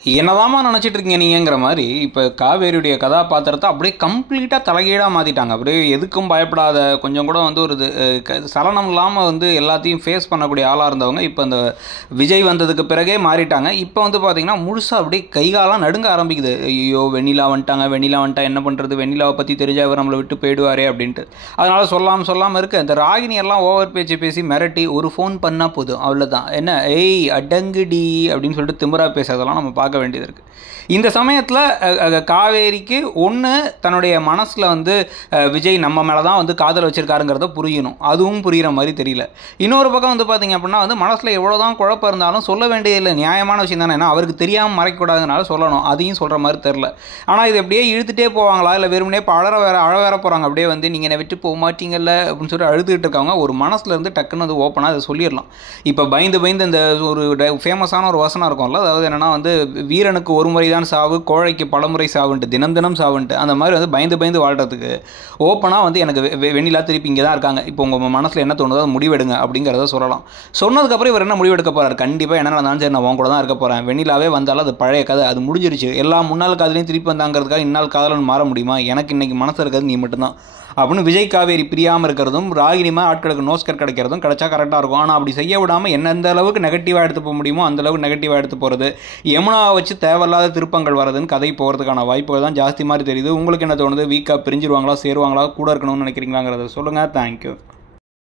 என்னதாம்மா நினச்சிட்டு இருக்கீங்க நீங்கிற மாதிரி இப்போ காவேரியுடைய கதாபாத்திரத்தை அப்படியே கம்ப்ளீட்டாக தலைகீழாக மாற்றிட்டாங்க. அப்படியே எதுக்கும் பயப்படாத, கொஞ்சம் கூட வந்து ஒரு சலனம் இல்லாமல் வந்து எல்லாத்தையும் ஃபேஸ் பண்ணக்கூடிய ஆளாக இருந்தவங்க இப்போ இந்த விஜய் வந்ததுக்கு பிறகே மாறிட்டாங்க. இப்போ வந்து பார்த்திங்கன்னா முழுசாக அப்படியே கைகாலாம் நடுங்க ஆரம்பிக்குது. ஐயோ வெண்ணிலா வந்துட்டா என்ன பண்ணுறது, வெண்ணிலாவை பற்றி தெரிஞ்சால் அவர் நம்மளை விட்டு போயிடுவாரே அப்படின்ட்டு. அதனால் சொல்லாமல் இருக்க இந்த ராகினி எல்லாம் ஓவர் பேச்சு பேசி மிரட்டி ஒரு ஃபோன் பண்ணால் போதும், அவ்வளோதான். என்ன ஏய் அடங்குடி அப்படின்னு சொல்லிட்டு திமிரா பேசுறதெல்லாம் நம்ம பார்க்க வேண்டியது இருக்குது. இந்த சமயத்தில் காவேரிக்கு ஒன்று தன்னுடைய மனசில் வந்து விஜய் நம்ம மேலே தான் வந்து காதல் வச்சுருக்காருங்கிறத புரியணும். அதுவும் புரிகிற மாதிரி தெரியல. இன்னொரு பக்கம் வந்து பார்த்திங்க அப்படின்னா வந்து மனசில் எவ்வளோ தான் குழப்பம் இருந்தாலும் சொல்ல வேண்டியதில்லை, நியாயமான விஷயம் தானே. ஏன்னா அவருக்கு தெரியாமல் மறைக்கக்கூடாதுனால சொல்லணும், அதையும் சொல்கிற மாதிரி தெரில. ஆனால் இது எப்படியே இழுத்துட்டே போவாங்களா இல்லை வெறுமனே இப்போ அழ வேற போகிறாங்க. அப்படியே வந்து நீங்கள் என்னை விட்டு போக மாட்டீங்கல்ல அப்படின்னு சொல்லிட்டு அழுதுகிட்டு இருக்காங்க. ஒரு மனசில் இருந்து டக்குன்னு அது ஓப்பனாக அதை சொல்லிடலாம். இப்போ பயந்து இந்த ஒரு ஃபேமஸான ஒரு வசனம் இருக்கும்ல, அதாவது என்னென்னா வந்து வீரனுக்கு ஒரு முறை தான் சாவு, கோழைக்கு பலமுறை சாவுன்ட்டு, தினம் சாவுன்ட்டு. அந்த மாதிரி வந்து பயந்து வாழ்கிறதுக்கு ஓப்பனாக வந்து எனக்கு வெண்ணிலா திருப்பி இங்கே தான் இருக்காங்க, இப்போ உங்கள் மனசில் என்ன தோணுதோ அதை முடிவெடுங்க அப்படிங்கிறத சொல்லலாம். சொன்னதுக்கப்புறம் இவர் என்ன முடிவெடுக்க போகிறார்? கண்டிப்பாக என்ன நடந்தாலும் சரி நான் உன் கூட தான் இருக்க போகிறேன், வெண்ணிலாவே வந்தாலும் அது பழைய கதை, அது முடிஞ்சிருச்சு. எல்லா முன்னாள் காதலையும் திருப்பி வந்தாங்கிறதுக்காக இன்னால் காதலன் மாற முடியுமா? எனக்கு இன்றைக்கி மனசில் இருக்கிறது நீ மட்டும்தான் அப்படின்னு விஜய் காவேரி பிரியாமல் இருக்கிறதும் ராகினிமா ஆட்களுக்கு நோஸ்கர் கிடைக்கிறதும் கிடைச்சா கரெக்டாக இருக்கும். ஆனால் அப்படி செய்ய விடாமல் எந்த அளவுக்கு நெகட்டிவாக எடுத்து போக முடியுமோ அந்த அளவுக்கு நெகட்டிவாக எடுத்து போகிறது, யமுனாவை வச்சு தேவையில்லாத திருப்பங்கள் வரதுன்னு கதை போகிறதுக்கான வாய்ப்புகள் தான் ஜாஸ்தி மாதிரி தெரியுது. உங்களுக்கு என்ன தோணுது? வீக்காக பிரிஞ்சிருவாங்களா, சேருவாங்களா, கூட இருக்கணும்னு நினைக்கிறீங்களாங்கிறத சொல்லுங்கள். தேங்க்யூ.